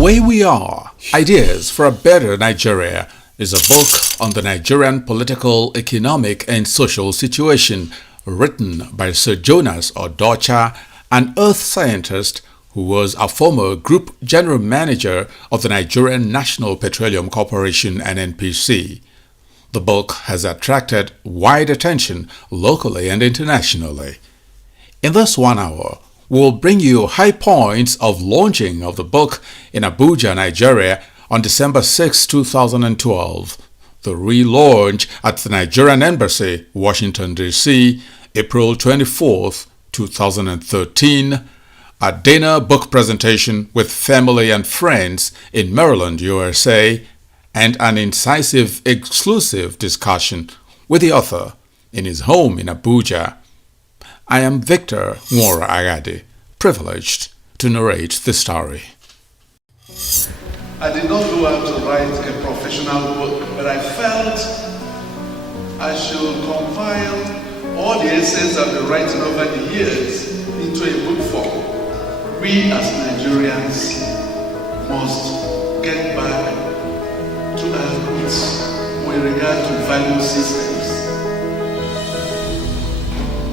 Way We Are, Ideas for a Better Nigeria is a book on the Nigerian political, economic and social situation written by Sir Jonas Odocha, an earth scientist who was a former group general manager of the Nigerian National Petroleum Corporation (NNPC). The book has attracted wide attention locally and internationally. In this 1 hour, we'll bring you high points of launching of the book in Abuja, Nigeria on December 6, 2012, the relaunch at the Nigerian Embassy, Washington, D.C., April 24, 2013, a dinner book presentation with family and friends in Maryland, USA, and an incisive, exclusive discussion with the author in his home in Abuja. I am Victor Nwora Aghadi, privileged to narrate the story. I did not go out to write a professional book, but I felt I should compile all the essays I've been writing over the years into a book form. We as Nigerians must get back to our roots with regard to value systems.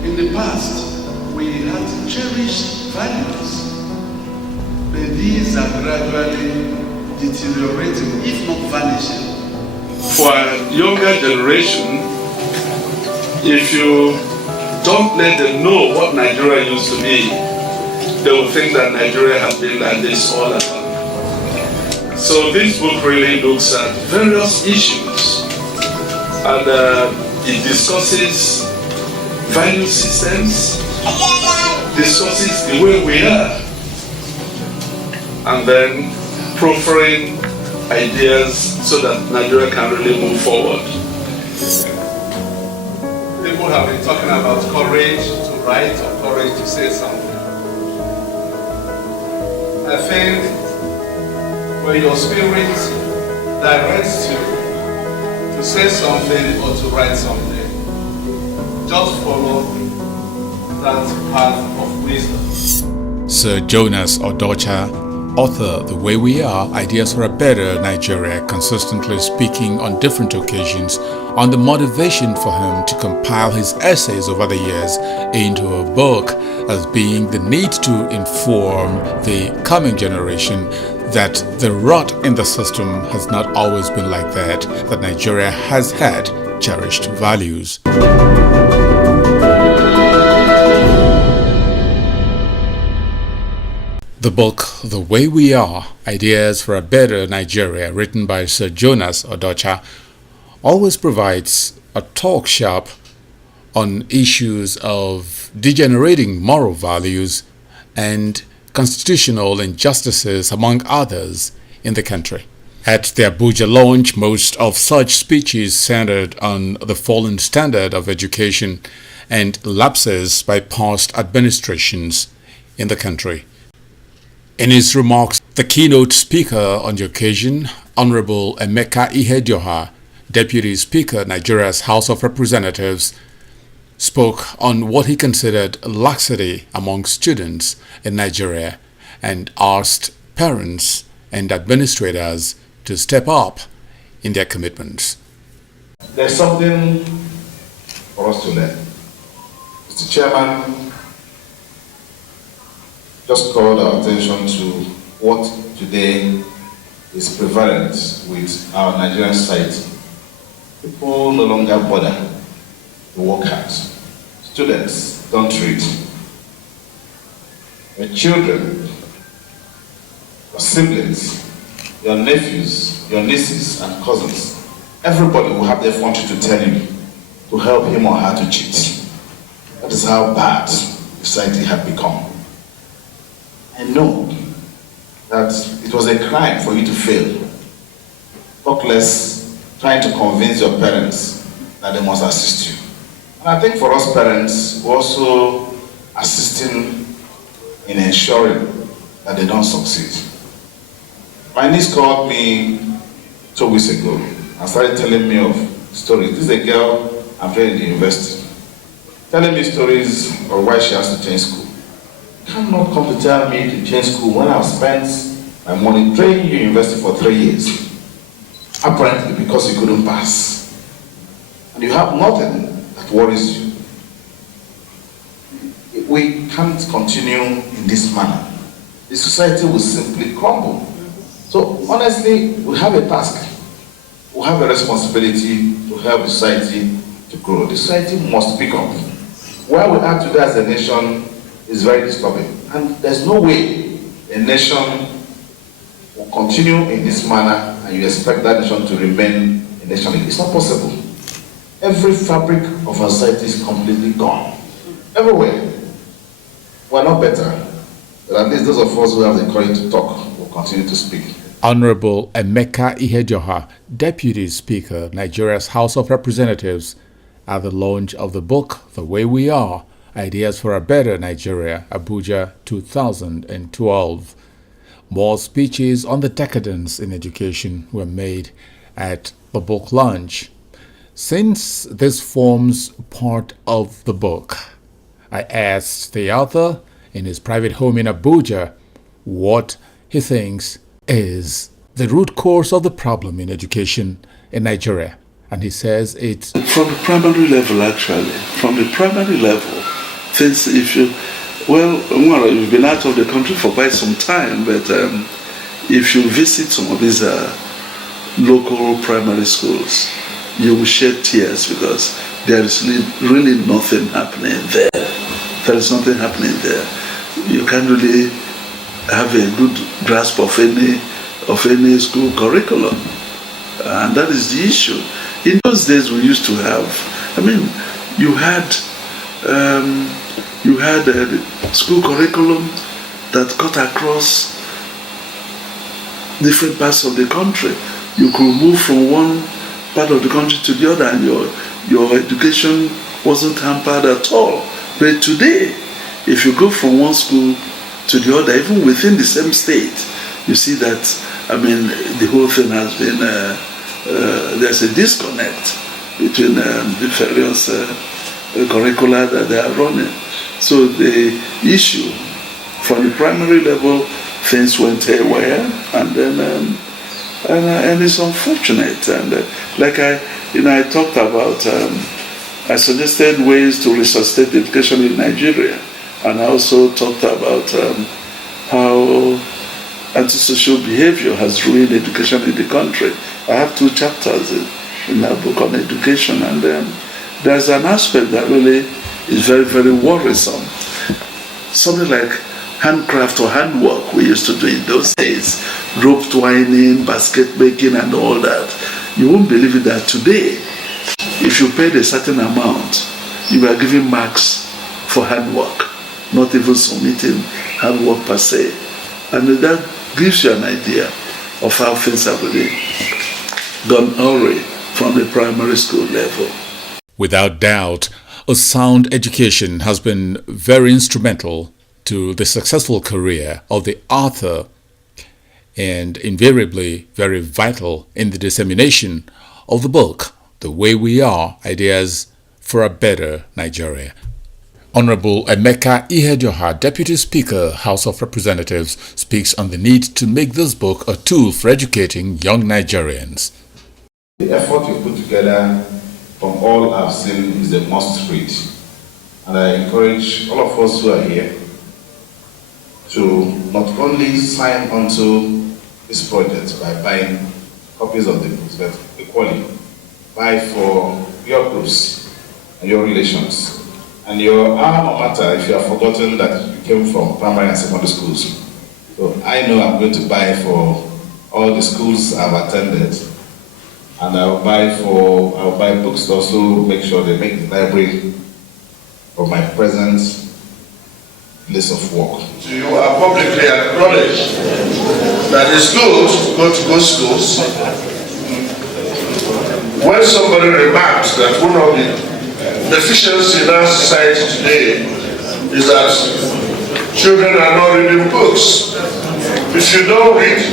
In the past, we had cherished values, but these are gradually deteriorating, if not vanishing. For a younger generation, if you don't let them know what Nigeria used to be, they will think that Nigeria has been like this all along. So this book really looks at various issues, and it discusses value systems, discusses the way we are, and then proffering ideas so that Nigeria can really move forward. People have been talking about courage to write or courage to say something. I think when your spirit directs you to say something or to write something, just follow that path of wisdom. Sir Jonas Odocha, author The Way We Are, Ideas for a Better Nigeria, consistently speaking on different occasions on the motivation for him to compile his essays over the years into a book as being the need to inform the coming generation that the rot in the system has not always been like that Nigeria has had cherished values. The book, The Way We Are, Ideas for a Better Nigeria, written by Sir Jonas Odocha, always provides a talk shop on issues of degenerating moral values and constitutional injustices, among others, in the country. At the Abuja launch, most of such speeches centered on the fallen standard of education and lapses by past administrations in the country. In his remarks, the keynote speaker on the occasion, Honorable Emeka Ihedioha, Deputy Speaker, Nigeria's House of Representatives, spoke on what he considered laxity among students in Nigeria and asked parents and administrators to step up in their commitments. There's something for us to learn. Mr. Chairman just called our attention to what today is prevalent with our Nigerian society. People no longer bother to work hard. Students don't read. Your children, your siblings, your nephews, your nieces and cousins, everybody will have their phone to tell you to help him or her to cheat. That is how bad society has become. I know that it was a crime for you to fail. Talk less trying to convince your parents that they must assist you. And I think for us parents, we're also assisting in ensuring that they don't succeed. My niece called me 2 weeks ago and started telling me of stories. This is a girl I'm training in the university, telling me stories of why she has to change school. You cannot come to tell me to change school when I've spent my money, trained you in university for 3 years, apparently because you couldn't pass. And you have nothing that worries you. We can't continue in this manner. The society will simply crumble. So honestly, we have a task. We have a responsibility to help the society to grow. The society must pick up. Where we are today as a nation is very disturbing. And there's no way a nation will continue in this manner and you expect that nation to remain a nation. It's not possible. Every fabric of our society is completely gone. Everywhere. We're not better. But at least those of us who have the courage to talk will continue to speak. Honorable Emeka Ihedioha, Deputy Speaker, Nigeria's House of Representatives, at the launch of the book, The Way We Are, Ideas for a Better Nigeria, Abuja 2012. More speeches on the decadence in education were made at the book launch. Since this forms part of the book, I asked the author in his private home in Abuja what he thinks is the root cause of the problem in education in Nigeria. And he says it's from the primary level, actually. From the primary level, things, if you, you've been out of the country for quite some time, but if you visit some of these local primary schools, you will shed tears because there is really nothing happening there. There is nothing happening there. You can't really have a good grasp of any school curriculum, and that is the issue. In those days, we used to have. You had a school curriculum that cut across different parts of the country. You could move from one part of the country to the other, and your education wasn't hampered at all. But today, if you go from one school to the other, even within the same state, you see that, the whole thing has been, there's a disconnect between the various curricula that they are running. So the issue, from the primary level, things went haywire, and then, and it's unfortunate. And I talked about, I suggested ways to resuscitate education in Nigeria, and I also talked about how antisocial behavior has ruined education in the country. I have 2 chapters in that book on education, and there's an aspect that really is very, very worrisome. Something like handcraft or handwork we used to do in those days, rope twining, basket making, and all that. You won't believe it that today, if you paid a certain amount, you are giving marks for handwork, not even submitting handwork per se. And that gives you an idea of how things have really gone awry from the primary school level. Without doubt, a sound education has been very instrumental to the successful career of the author and invariably very vital in the dissemination of the book, The Way We Are, Ideas for a Better Nigeria. Honorable Emeka Ihedioha, Deputy Speaker, House of Representatives, speaks on the need to make this book a tool for educating young Nigerians. The effort you put together from all I've seen is a must read. And I encourage all of us who are here to not only sign onto this project by buying copies of the books, but equally buy for your groups and your relations and your alma mater if you have forgotten that you came from primary and secondary schools. So I know I'm going to buy for all the schools I've attended, and I'll buy books to also make sure they make the library of my present place of work. You are publicly acknowledged that the schools go to good schools. When somebody remarks that one of the deficiencies in our society today is that children are not reading books. If you don't read,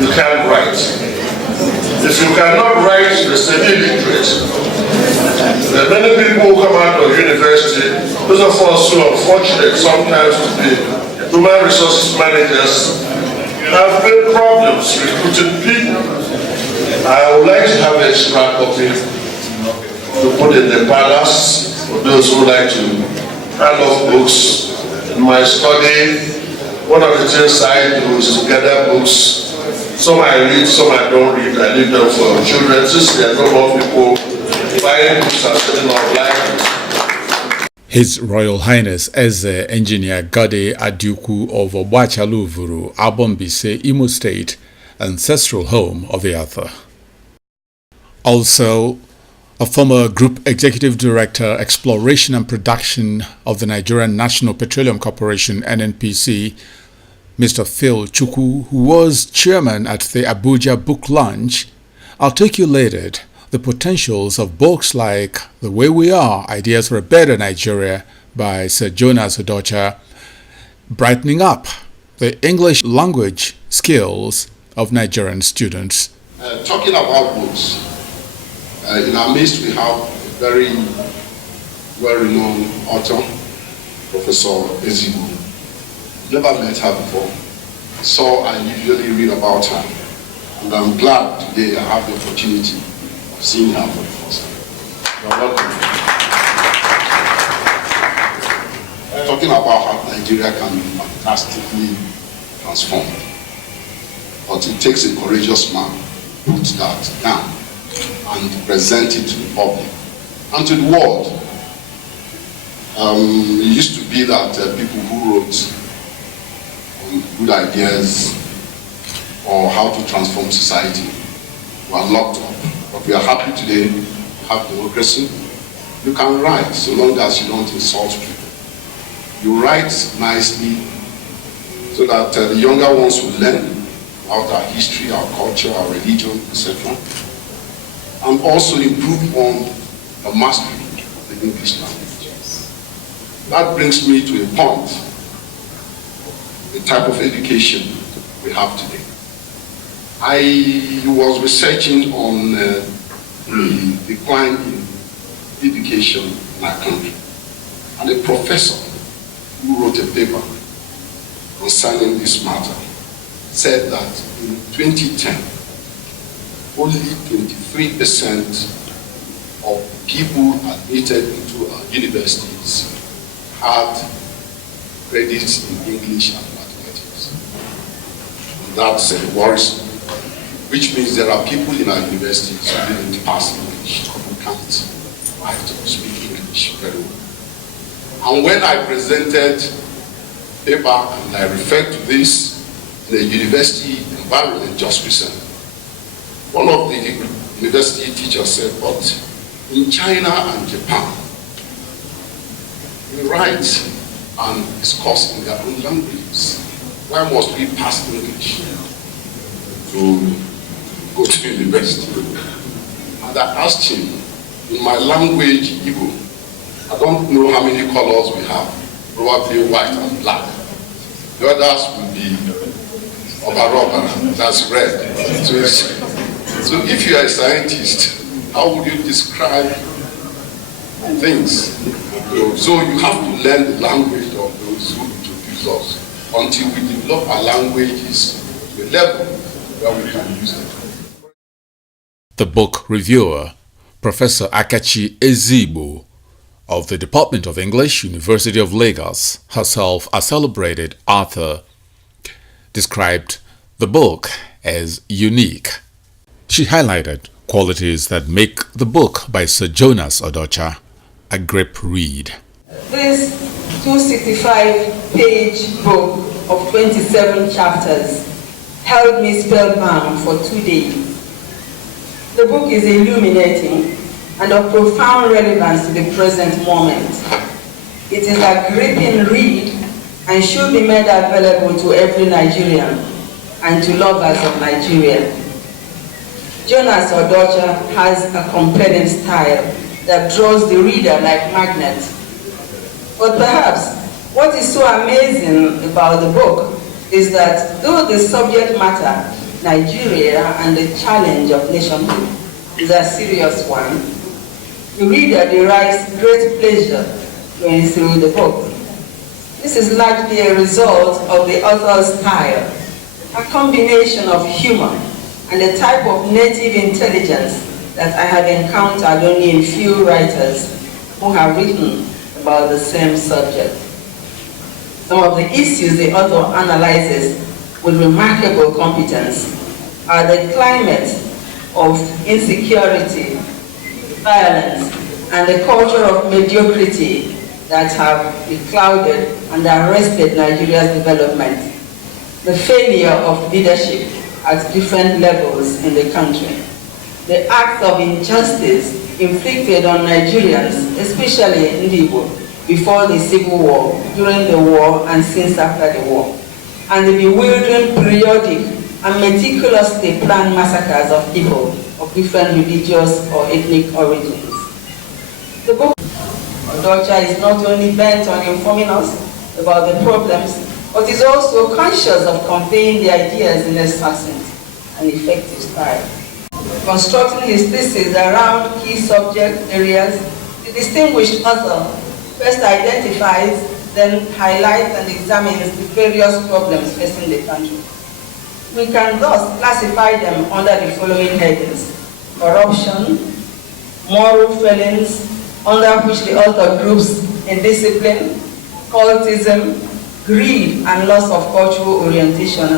you can't write. If you cannot write, you're still illiterate. There are many people who come out of university, those of us who are fortunate sometimes to be human resources managers, have great problems recruiting people. I would like to have an extra copy to put in the palace for those who like to. I love books. In my study, one of the things I do is to gather books. Some I read, some I don't read. I leave them for children. Since there are no more people buying books and selling online. His Royal Highness Eze Engineer Aghadi Aduku of Obachaluvuru, Abombise, Imo State, ancestral home of the author. Also, a former Group Executive Director, Exploration and Production of the Nigerian National Petroleum Corporation, NNPC, Mr. Phil Chukwu, who was chairman at the Abuja Book Launch, articulated the potentials of books like The Way We Are, Ideas for a Better Nigeria by Sir Jonas Odocha, brightening up the English language skills of Nigerian students. Talking about books, in our midst we have a very well-renowned author, Professor Ezigbo. Never met her before, so I usually read about her. And I'm glad today I have the opportunity of seeing her for the first time. You're welcome. Talking about how Nigeria can be fantastically transformed. But it takes a courageous man to put that down and present it to the public and to the world. It used to be that people who wrote good ideas or how to transform society were locked up. But we are happy today to have democracy. You can write so long as you don't insult people. You write nicely so that the younger ones will learn about our history, our culture, our religion, etc. And also improve on the mastery of the English language. That brings me to a point. The type of education we have today. I was researching on the decline in education in our country, and a professor who wrote a paper concerning this matter said that in 2010, only 23% of people admitted into our universities had credits in English and mathematics. And that's worrisome, which means there are people in our universities who didn't pass English, who can't write or speak English very well. And when I presented paper and I referred to this in the university environment just recently, one of the university teachers said, but in China and Japan, we write and discuss in their own languages. Why must we pass English to go to university? And I asked him, in my language, Igbo, I don't know how many colors we have, probably white and black. The others will be oba, that's red. So if you are a scientist, how would you describe things? So you have to learn the language of those who introduce us until we develop our languages to a level where we can use them. The book reviewer, Professor Akachi Ezigbo of the Department of English, University of Lagos, herself a celebrated author, described the book as unique. She highlighted qualities that make the book by Sir Jonas Odocha a great read. This 265-page book of 27 chapters held me spellbound for 2 days. The book is illuminating and of profound relevance to the present moment. It is a gripping read and should be made available to every Nigerian and to lovers of Nigeria. Jonas Odocha has a compelling style that draws the reader like magnet. But perhaps what is so amazing about the book is that though the subject matter, Nigeria and the challenge of nationhood, is a serious one, the reader derives great pleasure going through the book. This is largely a result of the author's style, a combination of humor and a type of native intelligence that I have encountered only in few writers who have written about the same subject. Some of the issues the author analyzes with remarkable competence are the climate of insecurity, violence, and the culture of mediocrity that have beclouded and arrested Nigeria's development, the failure of leadership at different levels in the country, the acts of injustice inflicted on Nigerians, especially in Igbo, before the Civil War, during the war, and since after the war, and the bewildering periodic and meticulously planned massacres of people of different religious or ethnic origins. The book Odocha is not only bent on informing us about the problems, but is also conscious of conveying the ideas in a succinct and effective style. Constructing his thesis around key subject areas, the distinguished author first identifies, then highlights and examines the various problems facing the country. We can thus classify them under the following headings: corruption, moral failings, under which the author groups indiscipline, cultism, greed and loss of cultural orientation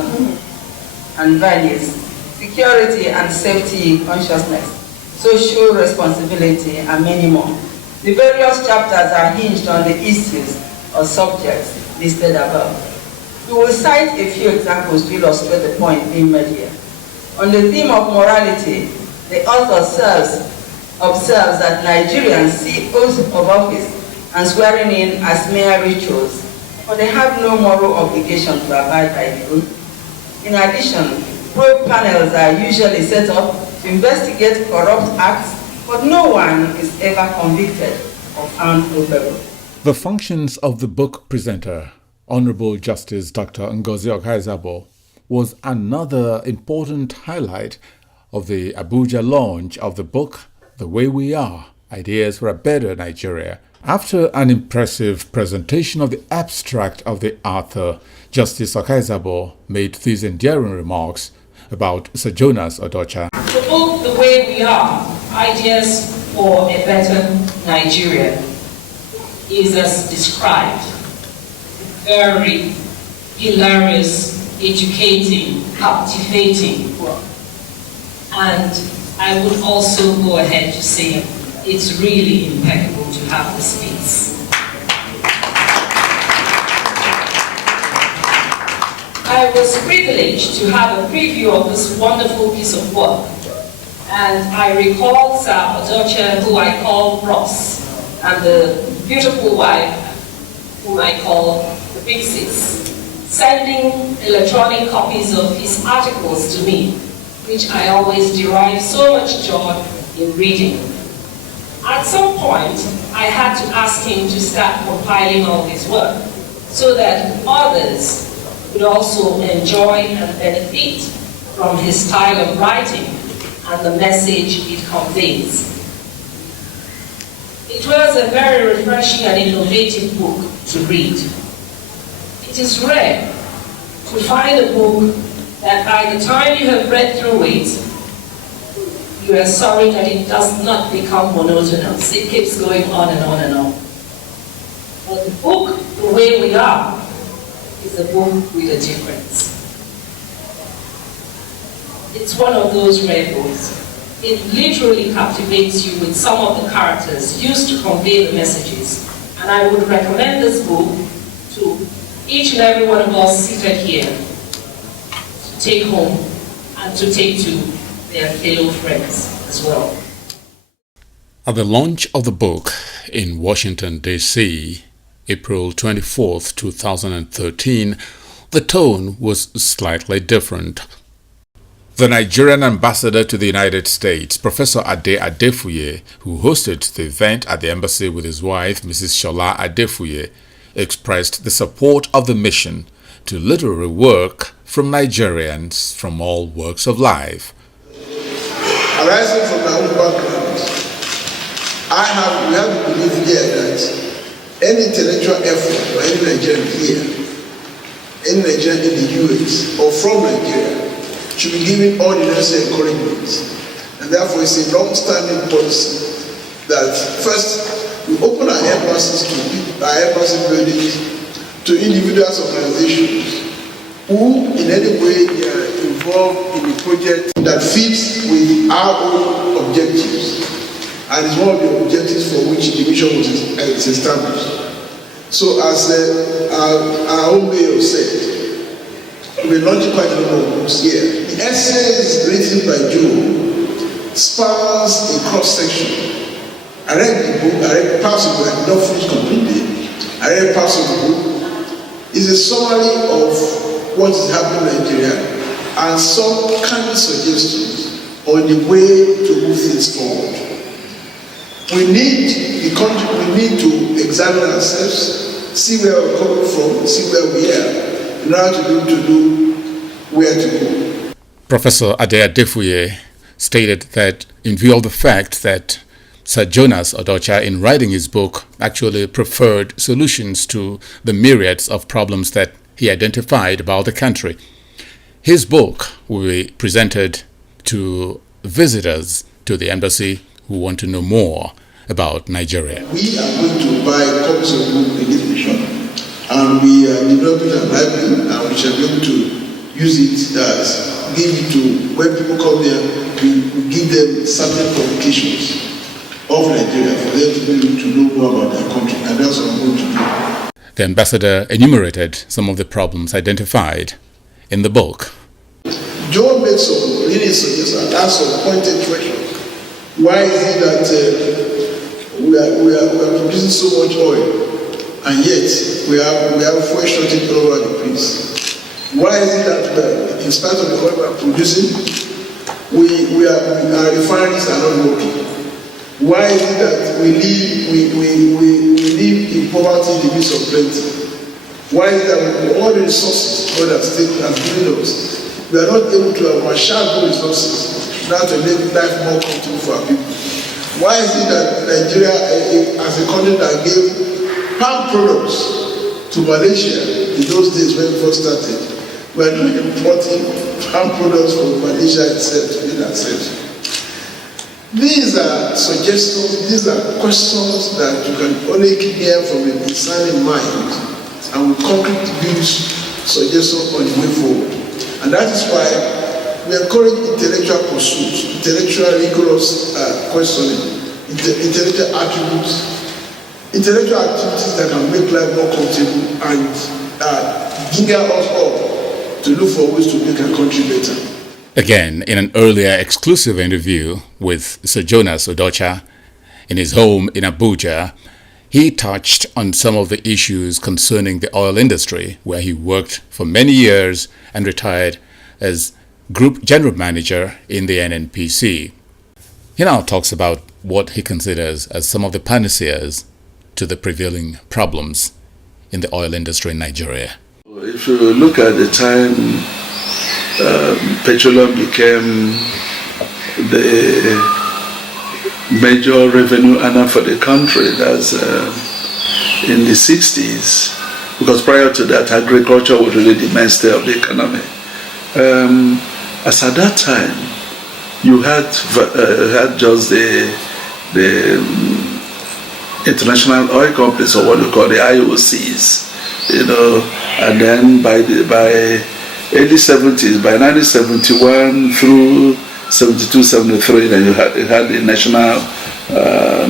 and values, security and safety consciousness, social responsibility, and many more. The various chapters are hinged on the issues or subjects listed above. We will cite a few examples to illustrate the point being made here. On the theme of morality, the author observes that Nigerians see oaths of office and swearing in as mere rituals, but they have no moral obligation to abide by the oath. In addition, probe panels are usually set up to investigate corrupt acts, but no one is ever convicted or found culpable. The functions of the book presenter, Honorable Justice Dr. Ngozi Okaizabo, was another important highlight of the Abuja launch of the book The Way We Are, Ideas for a Better Nigeria. After an impressive presentation of the abstract of the author, Justice Okaizabo made these endearing remarks about Sir Jonas Odocha. The book The Way We Are, Ideas for a Better Nigeria, is as described: very hilarious, educating, captivating work. And I would also go ahead to say it's really impeccable to have this piece. I was privileged to have a preview of this wonderful piece of work. And I recall Sir Odocha, who I call Ross, and the beautiful wife, whom I call the Big Six, sending electronic copies of his articles to me, which I always derive so much joy in reading. At some point, I had to ask him to start compiling all his work so that others would also enjoy and benefit from his style of writing and the message it conveys. It was a very refreshing and innovative book to read. It is rare to find a book that by the time you have read through it, you are sorry that it does not become monotonous. It keeps going on and on and on. But the book, The Way We Are, is a book with a difference. It's one of those rare books. It literally captivates you with some of the characters used to convey the messages. And I would recommend this book to each and every one of us seated here to take home and to take to their fellow friends as well. At the launch of the book in Washington, D.C., April 24th, 2013, the tone was slightly different. The Nigerian ambassador to the United States, Professor Ade Adefuye, who hosted the event at the embassy with his wife, Mrs. Shola Adefuye, expressed the support of the mission to literary work from Nigerians from all walks of life. Arising from my own background, we have to believe here that any intellectual effort by any Nigerian here in Nigeria, in the US, or from Nigeria, should be given all the necessary encouragement. And therefore, it's a long-standing policy that first we open our embassies buildings to individuals, organizations who in any way they are involved in a project that fits with our own objectives, and is one of the objectives for which the mission was established. So as our own mayor said, we're launching quite a number of books here. The essays written by Joe spans a cross-section. I read the book, I read parts of it, I did not finish completely. I read parts of the book. It's a summary of what is happening in Nigeria and some kind of suggestions on the way to move things forward. We need the country, we need to examine ourselves, see where we're coming from, see where we are, in order to be able to know where to go. Professor Aghadi stated that in view of the fact that Sir Jonas Odocha, in writing his book, actually preferred solutions to the myriads of problems that he identified about the country. His book will be presented to visitors to the embassy who want to know more about Nigeria. We are going to buy copies of the book in this mission, and we are developing a library, and we shall be able to use it as give it to when people come there. We give them certain publications of Nigeria for them to be able to know more about their country, and that's what I'm going to do. The ambassador enumerated some of the problems identified in the book. Joe made some really suggestions, asked some pointed questions. Why is it that we are producing so much oil, and yet we have fuel shortage all over the place? Why is it that in spite of the oil we are producing, our refineries are not working? Why is it that we live in poverty in the midst of plenty? Why is it that with all the resources God has given us, we are not able to marshal those resources now to make life more comfortable for our people? Why is it that Nigeria, as a country that gave palm products to Malaysia in those days when we first started, we are not importing palm products from Malaysia itself to feed ourselves? These are suggestions, these are questions that you can only hear from a discerning mind, and we concrete views, suggestions on the way forward. And that is why we encourage intellectual pursuits, intellectual rigorous questioning, intellectual attributes, intellectual activities that can make life more comfortable and ginger us up to look for ways to make our country better. Again, in an earlier exclusive interview with Sir Jonas Odocha in his home in Abuja, he touched on some of the issues concerning the oil industry, where he worked for many years and retired as Group General Manager in the NNPC. He now talks about what he considers as some of the panaceas to the prevailing problems in the oil industry in Nigeria. If you look at the time petroleum became the major revenue earner for the country, that's in the 60s, because prior to that agriculture was really the mainstay of the economy. As at that time, you had just the international oil companies, or what we call the IOCs, and then by early 70s, by 1971 through 72, 73, then you had the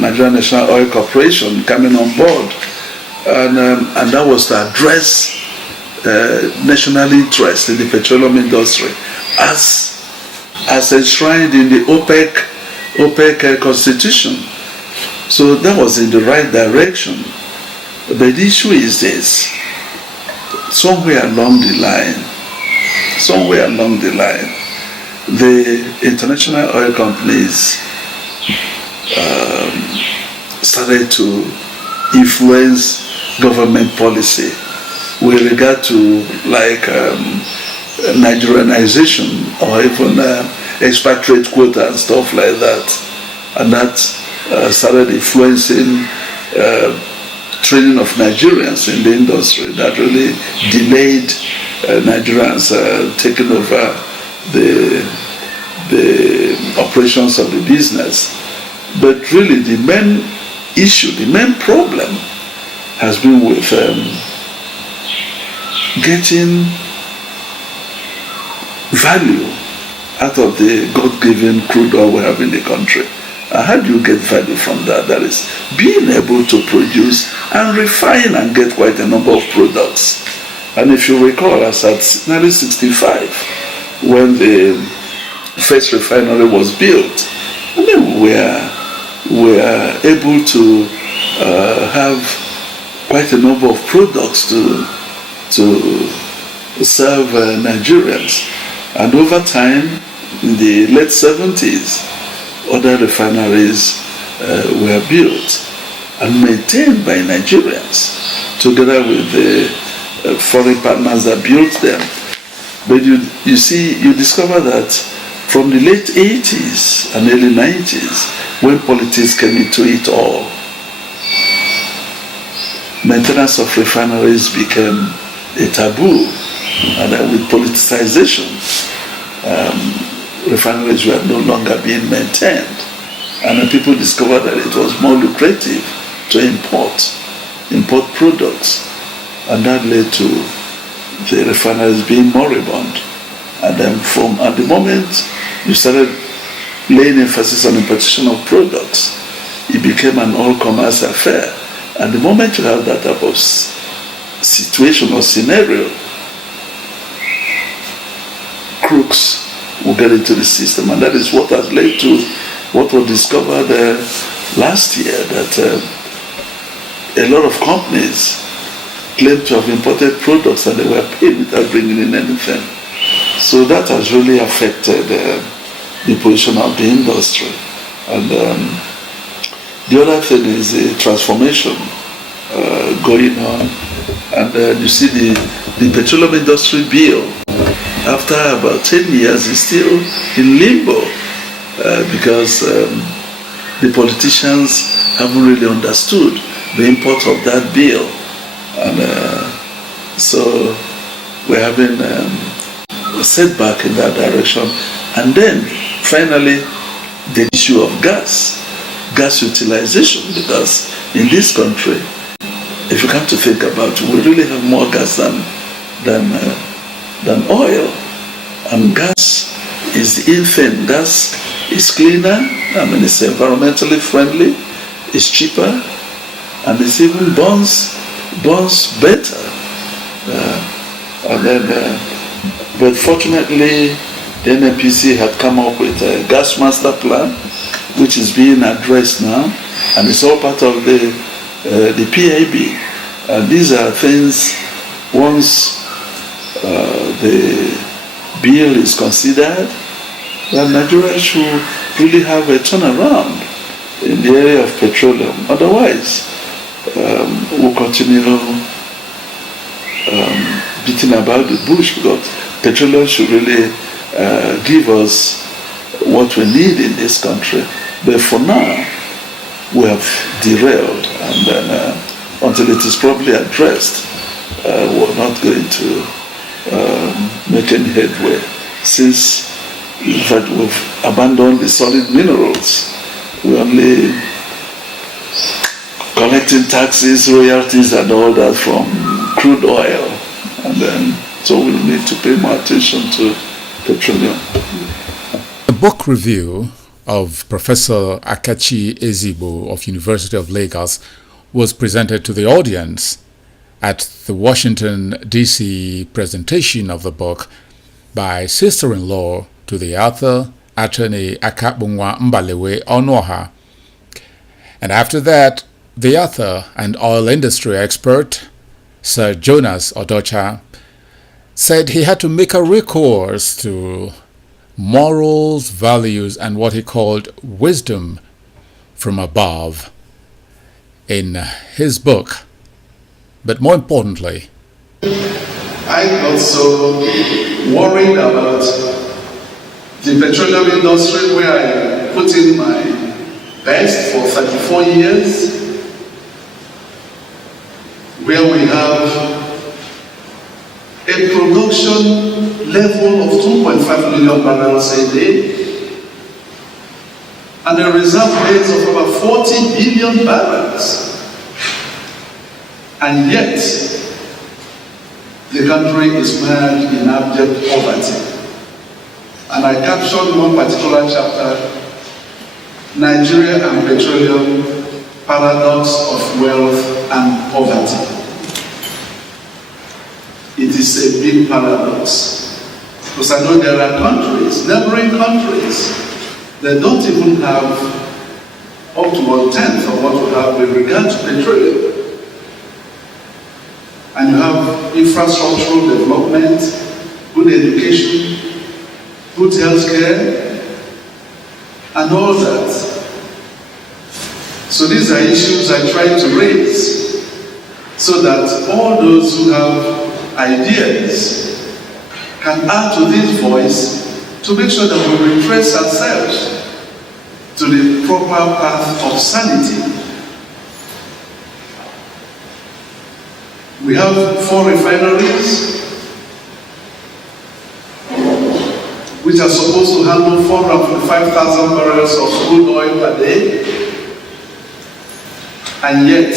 Nigerian National Oil Corporation coming on board, and that was to address national interest in the petroleum industry as enshrined in the OPEC constitution. So that was in the right direction. But the issue is this: somewhere along the line, the international oil companies started to influence government policy with regard to Nigerianization or even expatriate quota and stuff like that, and that started influencing training of Nigerians in the industry that really delayed Nigerians taking over the operations of the business. But really the main issue, the main problem has been with getting value out of the God-given crude oil we have in the country. And how do you get value from that? That is being able to produce and refine and get quite a number of products. And if you recall, as at 1965, when the first refinery was built, I mean, we are able to have quite a number of products to serve Nigerians. And over time, in the late 70s, other refineries were built and maintained by Nigerians, together with the foreign partners that built them. But you discover that from the late 80s and early 90s, when politics came into it all, maintenance of refineries became a taboo, and then with politicization, refineries were no longer being maintained, and then people discovered that it was more lucrative to import products, and that led to the refineries being moribund. And then at the moment you started laying emphasis on importation of products, it became an all-commerce affair. And the moment you have that type of situation or scenario, crooks will get into the system, and that is what has led to what was discovered last year, that a lot of companies claimed to have imported products and they were paid without bringing in anything. So that has really affected the position of the industry. And the other thing is the transformation going on. And you see the petroleum industry bill, after about 10 years, is still in limbo because the politicians haven't really understood the import of that bill. And so we're having a setback in that direction. And then finally the issue of gas utilization, because in this country, if you come to think about it, we really have more gas than oil. And gas is the in thing. Gas is cleaner, I mean, it's environmentally friendly, it's cheaper, and it even burns better. But fortunately, the NNPC had come up with a gas master plan, which is being addressed now, and it's all part of the PIB. And these are things, once the bill is considered, that Nigeria should really have a turnaround in the area of petroleum. Otherwise, we'll continue beating about the bush, because petroleum should really give us what we need in this country. But for now, we have derailed, and then until it is properly addressed, we're not going to make any headway. Since in fact we've abandoned the solid minerals, we're only collecting taxes, royalties, and all that from crude oil, and then so we'll need to pay more attention to petroleum. A book review of Professor Akachi Ezigbo of University of Lagos was presented to the audience at the Washington, D.C. presentation of the book by sister-in-law to the author, attorney Akakbunwa Mbalewe Onoha. And after that, the author and oil industry expert, Sir Jonas Odocha, said he had to make a recourse to morals, values, and what he called wisdom from above in his book. But more importantly, I'm not so worried about the petroleum industry, where I put in my best for 34 years. where we have a production level of 2.5 million barrels a day and a reserve base of over 40 billion barrels. And yet, the country is mired in abject poverty. And I captured one particular chapter, Nigeria and Petroleum, Paradox of Wealth and Poverty. It is a big paradox. Because I know there are countries, neighboring countries, that don't even have up to 1/10 of what we have with regard to petroleum. And you have infrastructural development, good education, good healthcare, and all that. So these are issues I try to raise so that all those who have ideas can add to this voice to make sure that we retrace ourselves to the proper path of sanity. We have 4 refineries which are supposed to handle 445,000 barrels of crude oil per day, and yet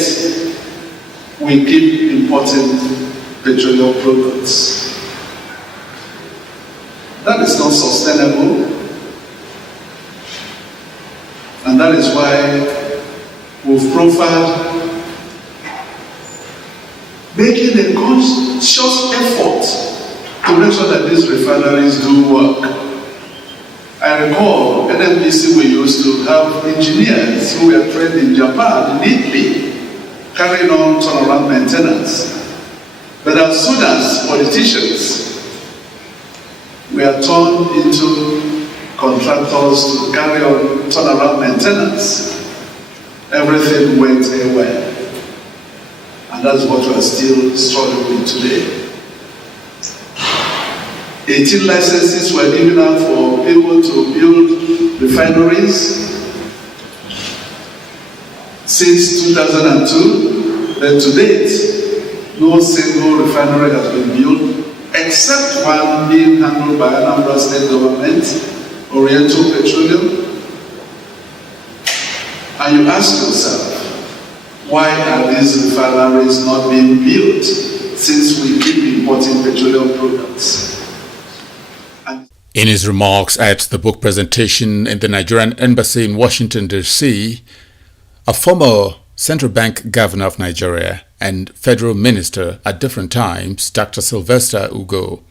we keep importing petroleum products. That is not sustainable, and that is why we've profiled making a conscious effort to make sure that these refineries do work. I recall NMPC, we used to have engineers who were trained in Japan, in Italy, carrying on turnaround maintenance. But as soon as politicians were turned into contractors to carry on turnaround maintenance, everything went away. And that's what we are still struggling with today. 18 licenses were given out for people to build refineries since 2002. But to date, no single refinery has been built except one being handled by Anambra State government, Oriental Petroleum. And you ask yourself, why are these refineries not being built since we keep importing petroleum products? In his remarks at the book presentation in the Nigerian embassy in Washington, D.C., a former central bank governor of Nigeria and federal minister at different times, Dr. Sylvester Ugo,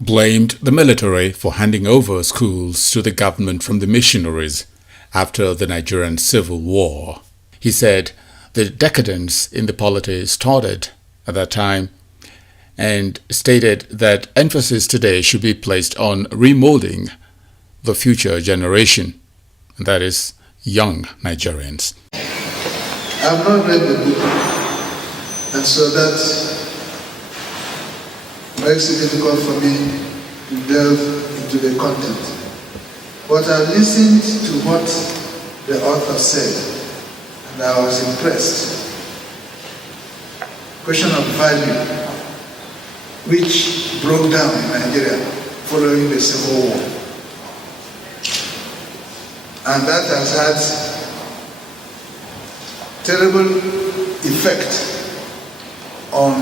blamed the military for handing over schools to the government from the missionaries after the Nigerian Civil War. He said the decadence in the polity started at that time and stated that emphasis today should be placed on remolding the future generation, and that is young Nigerians. I've not read the book, and so that makes it difficult for me to delve into the content. But I listened to what the author said, and I was impressed. Question of value, which broke down in Nigeria following the Civil War. And that has had terrible effect on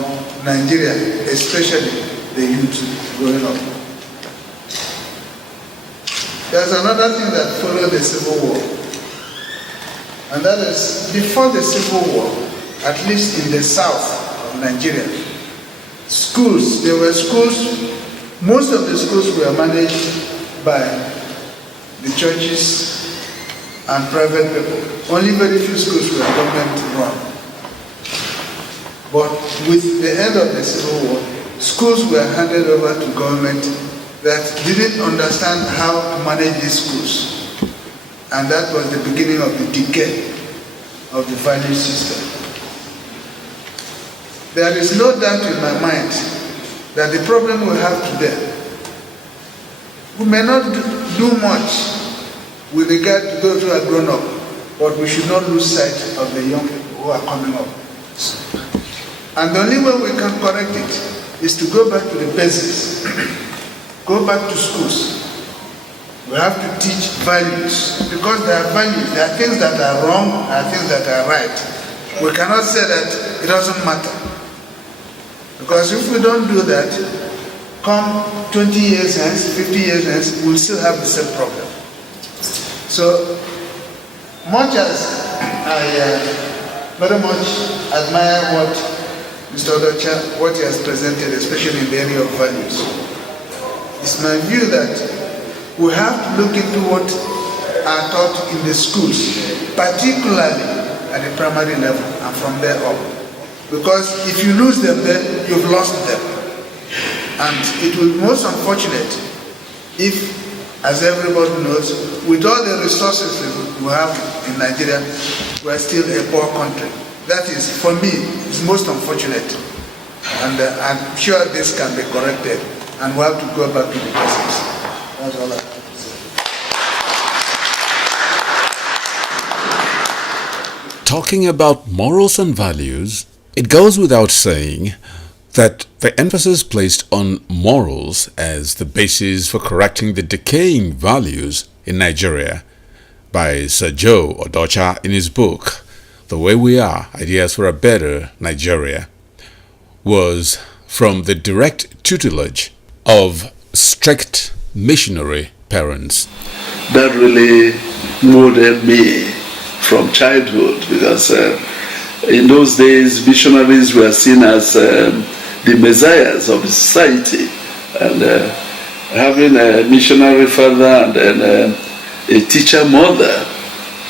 Nigeria, especially the youth growing up. There's another thing that followed the Civil War, and that is, before the Civil War, at least in the south of Nigeria, schools, there were schools, most of the schools were managed by the churches and private people. Only very few schools were government run. But with the end of the Civil War, schools were handed over to government that didn't understand how to manage these schools. And that was the beginning of the decay of the value system. There is no doubt in my mind that the problem we have today, we may not do much with regard to those who are grown up, but we should not lose sight of the young people who are coming up. And the only way we can correct it is to go back to the basics, go back to schools. We have to teach values, because there are values, there are things that are wrong, there are things that are right. We cannot say that it doesn't matter. Because if we don't do that, come 20 years hence, 50 years hence, we'll still have the same problem. So, much as I very much admire what Mr. Odocha, what he has presented, especially in the area of values, it's my view that we have to look into what are taught in the schools, particularly at the primary level and from there up. Because if you lose them there, you've lost them. And it will be most unfortunate if, as everybody knows, with all the resources we have in Nigeria, we are still a poor country. That is, for me, it's most unfortunate. And I'm sure this can be corrected, and we have to go back to the basics. That's all I have to say. Talking about morals and values, it goes without saying that the emphasis placed on morals as the basis for correcting the decaying values in Nigeria by Sir Joe Odocha in his book, The Way We Are, Ideas for a Better Nigeria, was from the direct tutelage of strict missionary parents. That really molded me from childhood, because in those days missionaries were seen as the messiahs of the society, and having a missionary father and then a teacher mother,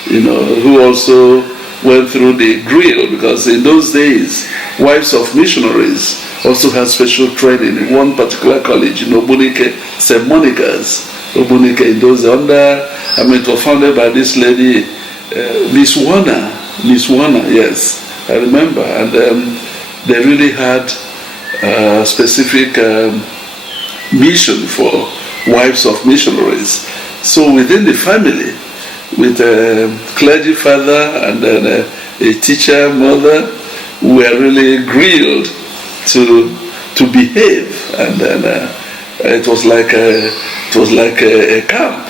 who also went through the grill, because in those days wives of missionaries also had special training in one particular college in Obunike, St. Monica's, Obunike, in those it was founded by this lady, Miss Warner, yes, I remember, and they really had a specific mission for wives of missionaries. So within the family, with a clergy father and then a teacher mother, we were really grilled to behave, and then it was like a camp.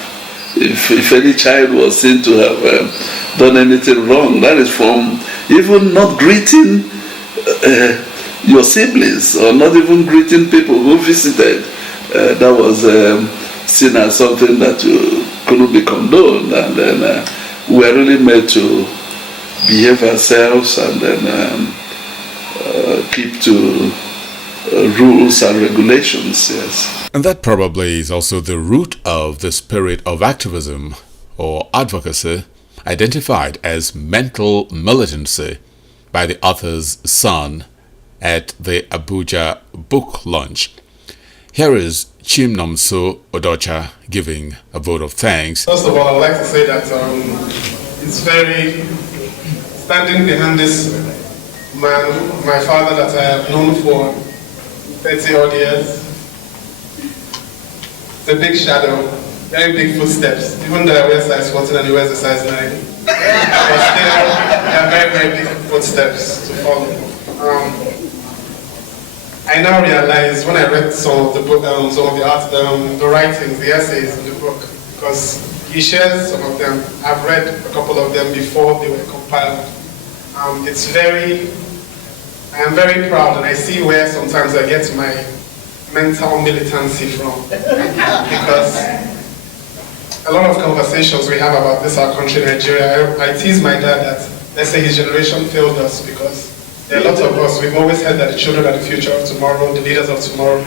If any child was seen to have done anything wrong, that is from even not greeting your siblings, or not even greeting people who visited, that was seen as something that couldn't be condoned, and then we were really made to behave ourselves and then keep to rules and regulations, yes. And that probably is also the root of the spirit of activism or advocacy identified as mental militancy by the author's son at the Abuja book launch. Here is Chimnomso Odocha giving a vote of thanks. First of all, I'd like to say that it's very standing behind this man, my father that I have known for 30 odd years. It's a big shadow, very big footsteps. Even though I wear size 14 and he wears a size 9. But still, there are very, very big footsteps to follow. I now realize when I read some of the book, some of the art, the writings, the essays in the book, because he shares some of them. I've read a couple of them before they were compiled. I am very proud, and I see where sometimes I get my mental militancy from. Because a lot of conversations we have about this, our country, Nigeria, I tease my dad that, let's say his generation failed us, because there are a lot of us, we've always heard that the children are the future of tomorrow, the leaders of tomorrow,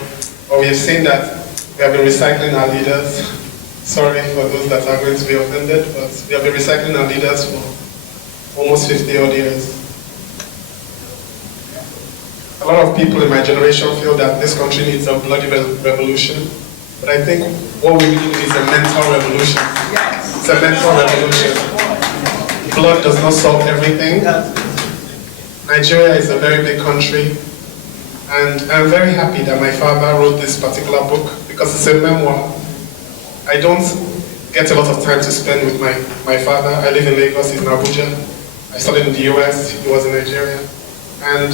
but we have seen that we have been recycling our leaders. Sorry for those that are going to be offended, but we have been recycling our leaders for almost 50 odd years. A lot of people in my generation feel that this country needs a bloody revolution, but I think what we need is a mental revolution. It's a mental revolution. Blood does not solve everything. Nigeria is a very big country, and I'm very happy that my father wrote this particular book, because it's a memoir. I don't get a lot of time to spend with my father. I live in Lagos, he's in Abuja. I studied in the US, he was in Nigeria. And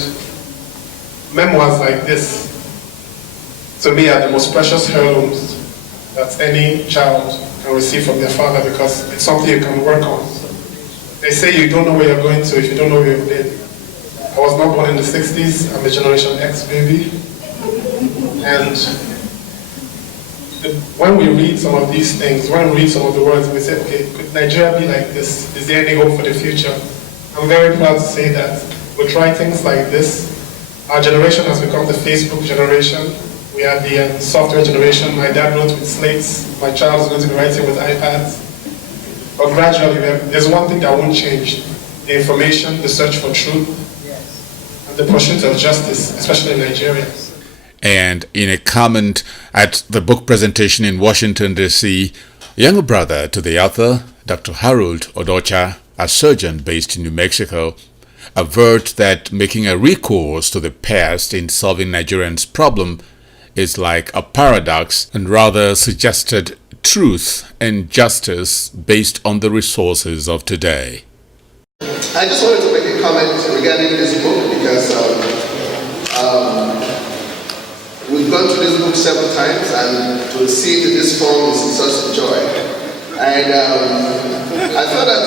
memoirs like this, to me, are the most precious heirlooms that any child can receive from their father, because it's something you can work on. They say you don't know where you're going to if you don't know where you've been. I was not born in the 60s, I'm a Generation X baby. And when we read some of these things, when we read some of the words, we say, okay, could Nigeria be like this? Is there any hope for the future? I'm very proud to say that we try things like this. Our generation has become the Facebook generation. We are the software generation. My dad wrote with slates. My child is going to be writing with iPads. But gradually, there's one thing that won't change: the information, the search for truth, and the pursuit of justice, especially in Nigeria. And in a comment at the book presentation in Washington, D.C., younger brother to the author, Dr. Harold Odocha, a surgeon based in New Mexico, averred that making a recourse to the past in solving Nigerians' problem is like a paradox, and rather suggested truth and justice based on the resources of today. I just wanted to make a comment regarding this book because we've gone through this book several times, and to see it in this form is such a joy. And I thought that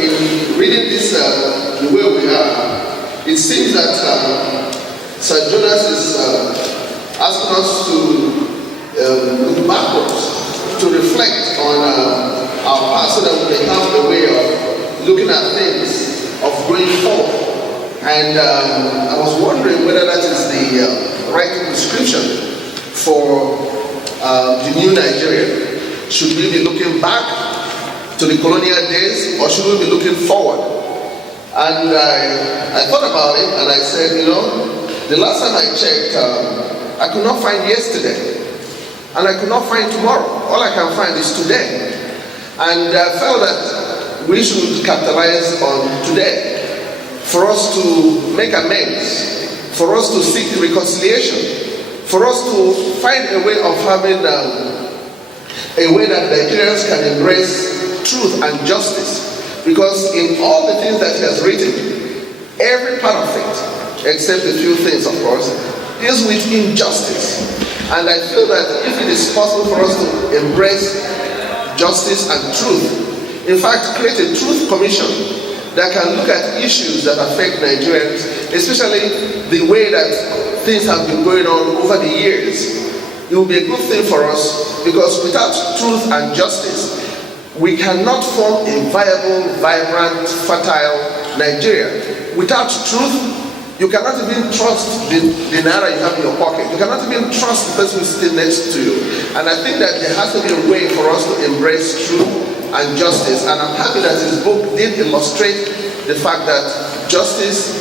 in reading this the way we are, it seems that Sir Jonas is asking us to look backwards, to reflect on our past, so that we may have a way of looking at things, of going forward. And I was wondering whether that is the right description for the new Nigeria. Should we be looking back to the colonial days, or should we be looking forward? And I thought about it, and I said, you know, the last time I checked, I could not find yesterday, and I could not find tomorrow. All I can find is today. And I felt that we should capitalize on today, for us to make amends, for us to seek reconciliation, for us to find a way of having a way that Nigerians can embrace truth and justice. Because in all the things that he has written, every part of it, except a few things of course, deals with injustice. And I feel that if it is possible for us to embrace justice and truth, in fact create a truth commission that can look at issues that affect Nigerians, especially the way that things have been going on over the years, it will be a good thing for us, because without truth and justice, we cannot form a viable, vibrant, fertile Nigeria. Without truth, you cannot even trust the naira you have in your pocket. You cannot even trust the person who's sitting next to you. And I think that there has to be a way for us to embrace truth and justice. And I'm happy that this book did illustrate the fact that justice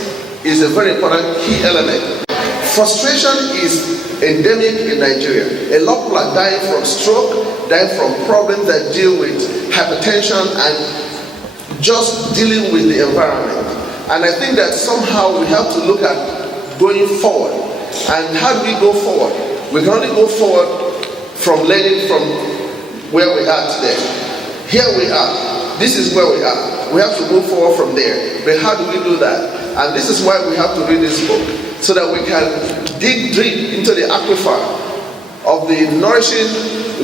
is a very important key element. Frustration is endemic in Nigeria. A lot of people are dying from stroke, dying from problems that deal with hypertension and just dealing with the environment. And I think that somehow we have to look at going forward. And how do we go forward? We can only go forward from learning from where we are today. Here we are. This is where we are. We have to move forward from there. But how do we do that? And this is why we have to read this book, so that we can dig deep into the aquifer of the nourishing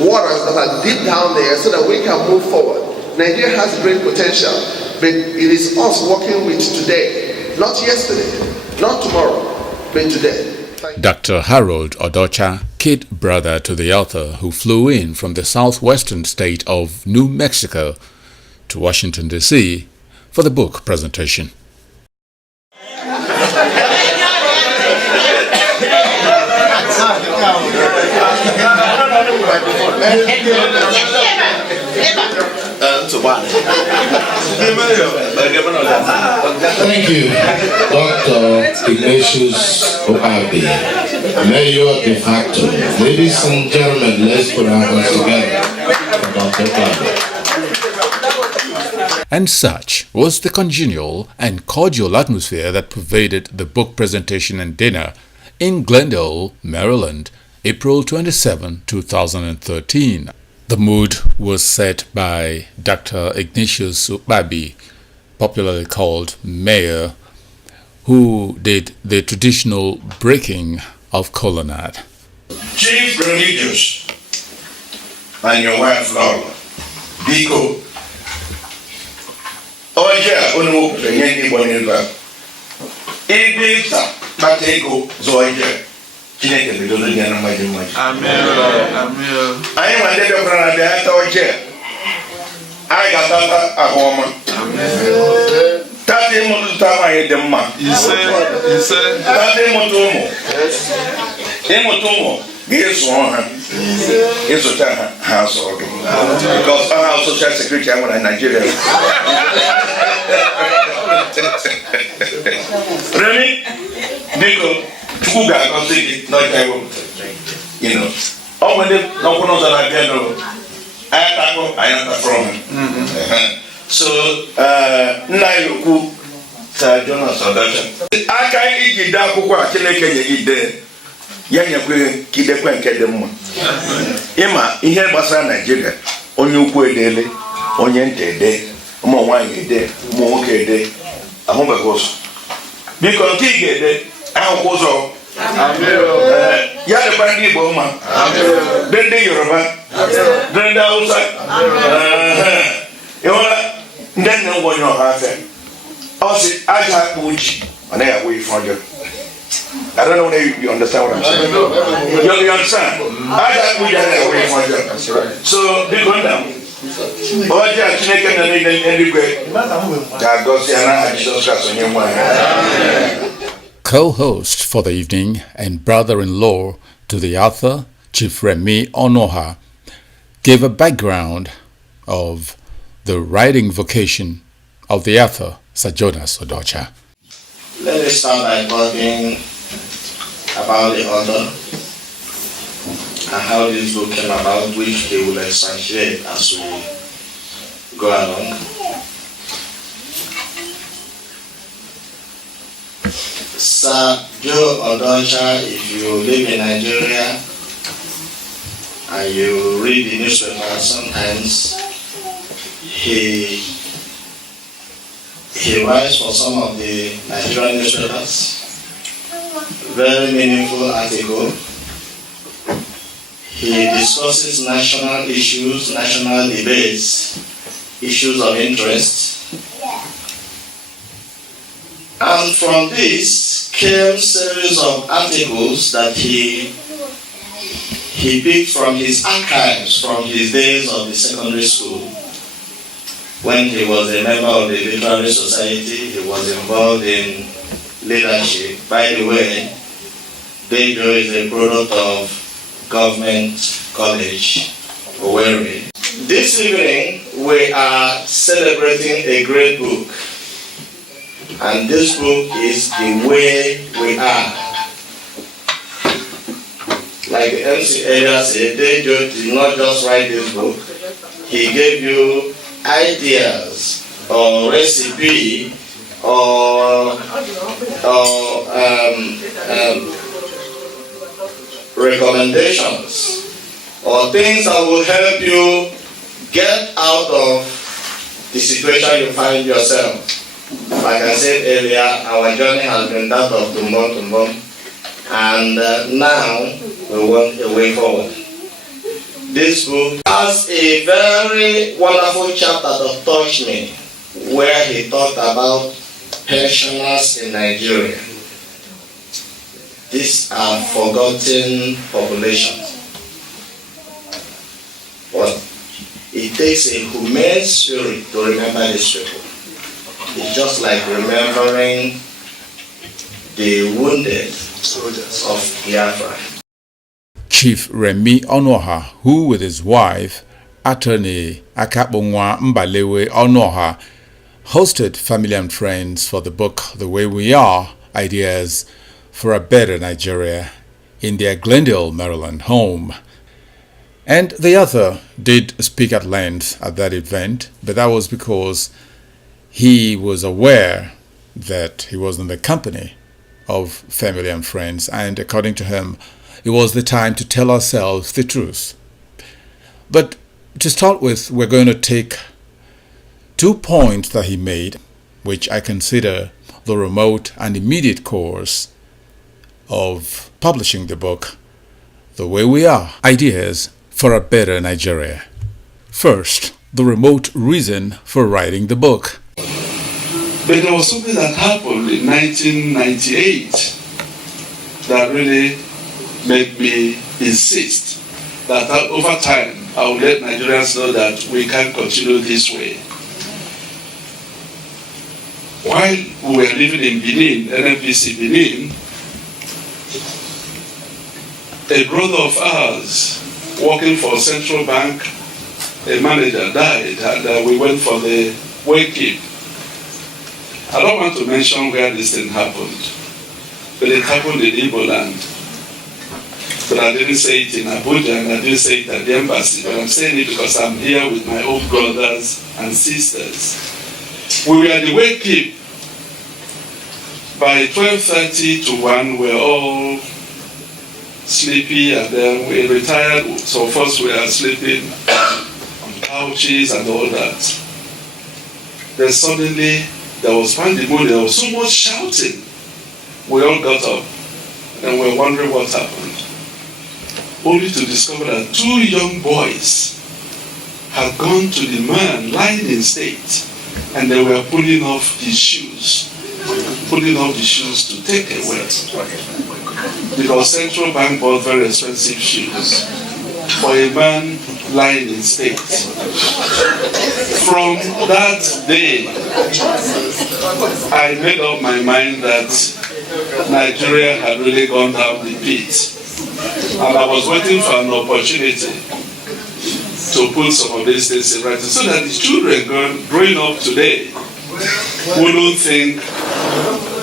waters that are deep down there, so that we can move forward. Nigeria has great potential, but it is us working with today, not yesterday, not tomorrow, but today. Dr. Harold Odocha, kid brother to the author, who flew in from the southwestern state of New Mexico to Washington, D.C. for the book presentation. Thank you, Dr. Ignatius Oghadi, Mayor de facto. Ladies and gentlemen, let's put our hands together for Dr. Oghadi. And such was the congenial and cordial atmosphere that pervaded the book presentation and dinner in Glendale, Maryland, April 27, 2013. The mood was set by Dr. Ignatius Oghadi, popularly called Mayor, who did the traditional breaking of colonnade. Chief religious and your wife Laura, Biko, Oja Unu Yengi Bonilva, Ibita Batego Zoya, Chineke Bidolian Majimaj. Amen. I am a dead of Ranada Oja. I got that a woman. Amen. Tati Motutama Edema. He said, Tati Motomo. Emotomo. Here's one. Here's a house organ. Because our house social security I want in Nigeria. Really? Because Tuga can take it, not I will. You know. Oh, when they no one knows that I know. I am from. So, Nayoku, Sir Jonas Odacha. I can't eat the Daku, Chineke, you did. Yanya Kidekwa and Kedemo. Emma, in here, Bassa Nigeria, on you put daily, on Yente day, more wine a day, more okay day, a home goes. Because he get it, I was all. Yada Brandy Boma, then the Yoruba, then the outside. Then no one know how to. Also, I have Muji, and I away from you. I don't know if you understand what I'm saying. You understand? I have Muji, and I away from you. That's right. So, big one down. Oh, yeah, Chineke and anyway. God goes here and Jesus Christ on your mind. Co-host for the evening and brother-in-law to the author, Chief Remi Onoha, gave a background of the writing vocation of the author, Sir Jonas Odocha. Let us start by talking about the author and how this book came about, which he will expatiate as we go along. Sir Joe Odocha, if you live in Nigeria and you read the newspaper, sometimes he writes for some of the Nigerian newspapers, very meaningful article. He discusses national issues, national debates, issues of interest. And from this came a series of articles that he picked from his archives from his days of the secondary school. When he was a member of the Literary Society, he was involved in leadership. By the way, Dejo is a product of Government College, Owerri. This evening, we are celebrating a great book. And this book is The Way We Are. Like the MC earlier said, Dejo did not just write this book. He gave you ideas or recipe or recommendations or things that will help you get out of the situation you find yourself. Like I said earlier, our journey has been that of Tumbon, and now we want a way forward. This book has a very wonderful chapter that touched me, where he talked about pensioners in Nigeria. These are forgotten populations. But it takes a humane spirit to remember these people. It's just like remembering the wounded soldiers of Biafra. Chief Remi Onoha, who with his wife, attorney Akabonwa Mbalewe Onoha, hosted family and friends for the book The Way We Are, Ideas for a Better Nigeria, in their Glendale, Maryland home. And the author did speak at length at that event, but that was because he was aware that he was in the company of family and friends, and according to him, it was the time to tell ourselves the truth. But to start with, we're going to take 2 points that he made, which I consider the remote and immediate course of publishing the book, The Way We Are, Ideas for a Better Nigeria. First, the remote reason for writing the book. But there was something that happened in 1998 that really made me insist that over time I would let Nigerians know that we can't continue this way. While we were living in Benin, NNPC Benin, a brother of ours working for Central Bank, a manager died, and we went for the wake-keep. I don't want to mention where this thing happened, but it happened in Igbo land. But I didn't say it in Abuja, and I didn't say it at the embassy, but I'm saying it because I'm here with my own brothers and sisters. We were at the wake-keep. By 12:30 to 1, we were all sleepy, and then we retired. So first we were sleeping on couches and all that. Then suddenly there was pandemonium, there was so much shouting. We all got up and we were wondering what happened. Only to discover that 2 young boys had gone to the man lying in state, and they were pulling off his shoes to take away. Because Central Bank bought very expensive shoes for a man lying in state. From that day, I made up my mind that Nigeria had really gone down the pit. And I was waiting for an opportunity to put some of these things in writing so that the children growing up today wouldn't think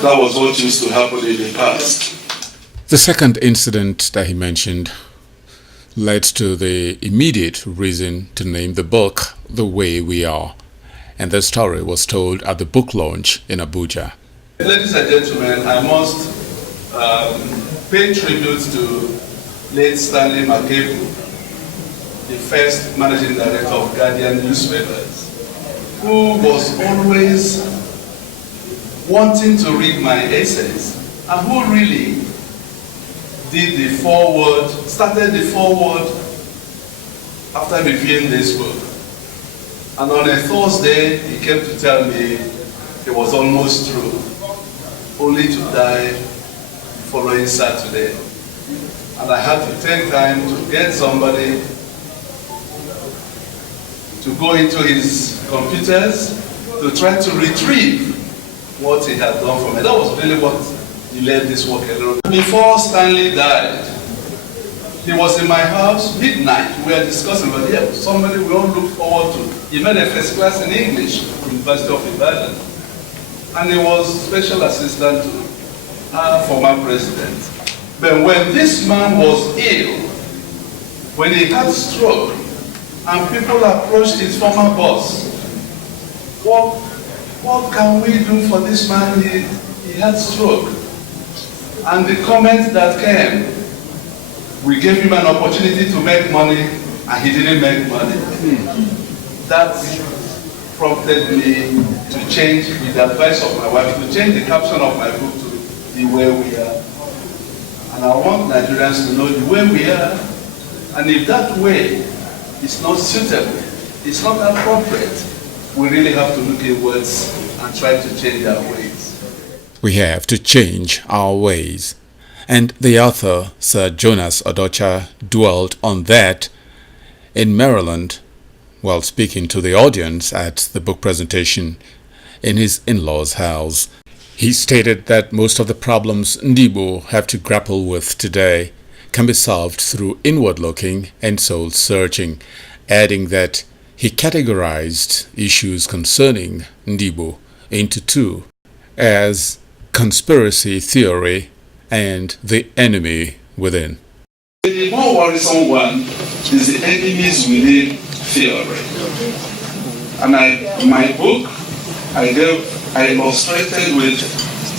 that was what used to happen in the past. The second incident that he mentioned led to the immediate reason to name the book The Way We Are, and the story was told at the book launch in Abuja. Ladies and gentlemen, I must pay tribute to late Stanley McCabe, the first managing director of Guardian newspapers, who was always wanting to read my essays, and who really did the foreword, started the foreword after reviewing this book. And on a Thursday, he came to tell me it was almost through, only to die the following Saturday. And I had to take time to get somebody to go into his computers to try to retrieve what he had done for me. That was really what delayed this work a little bit. Before Stanley died, he was in my house, midnight. We were discussing, but yeah, somebody we all look forward to. He made a first class in English, University of Ibadan. And he was special assistant to our former president. But when this man was ill, when he had stroke, and people approached his former boss, what can we do for this man? He had stroke. And the comment that came, we gave him an opportunity to make money, and he didn't make money. That prompted me to change, with the advice of my wife, to change the caption of my book to The Way We Are. And I want Nigerians to know the way we are. And if that way is not suitable, it's not appropriate, we really have to look inwards and try to change our ways. We have to change our ways. And the author, Sir Jonas Odocha, dwelt on that in Maryland while speaking to the audience at the book presentation in his in-laws' house. He stated that most of the problems Ndibo have to grapple with today can be solved through inward looking and soul searching, adding that he categorized issues concerning Ndibo into two, as conspiracy theory and the enemy within. The more worrisome one is the enemies within theory. And my book, I illustrated with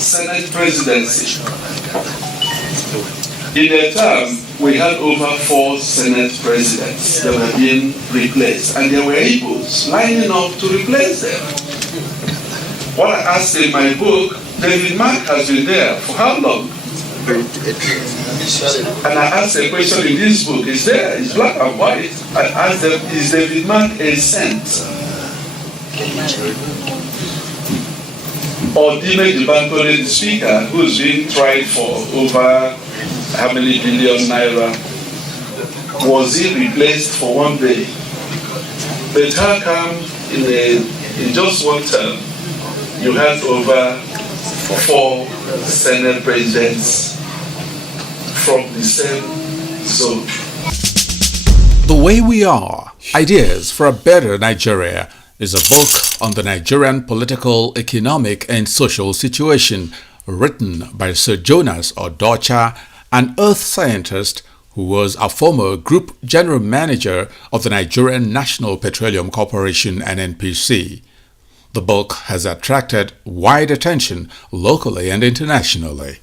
Senate presidency. In a term, we had over 4 Senate presidents that were being replaced, and there were Igbos lining up to replace them. What I asked in my book David Mark has been there for how long? And I asked a question in this book, it's there, it's black and white. I asked them, is David Mark a saint? Or Dime Dibankole, the speaker, who's being tried for over how many billion naira, was he replaced for one day? But how come in just one term, you had over 4 Senate presidents from the same zone? The Way We Are, Ideas for a Better Nigeria is a book on the Nigerian political, economic and social situation written by Sir Jonas Odocha, an earth scientist who was a former group general manager of the Nigerian National Petroleum Corporation (NNPC). The book has attracted wide attention locally and internationally.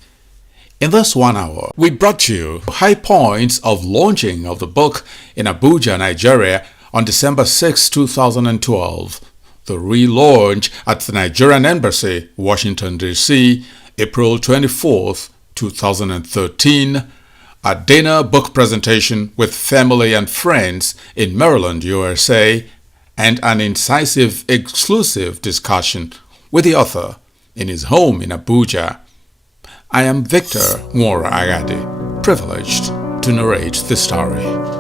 In this 1 hour, we brought you high points of launching of the book in Abuja, Nigeria on December 6, 2012, the relaunch at the Nigerian Embassy, Washington, D.C., April 24, 2013, a dinner book presentation with family and friends in Maryland, USA, and an incisive, exclusive discussion with the author in his home in Abuja. I am Victor Aghadi, privileged to narrate the story.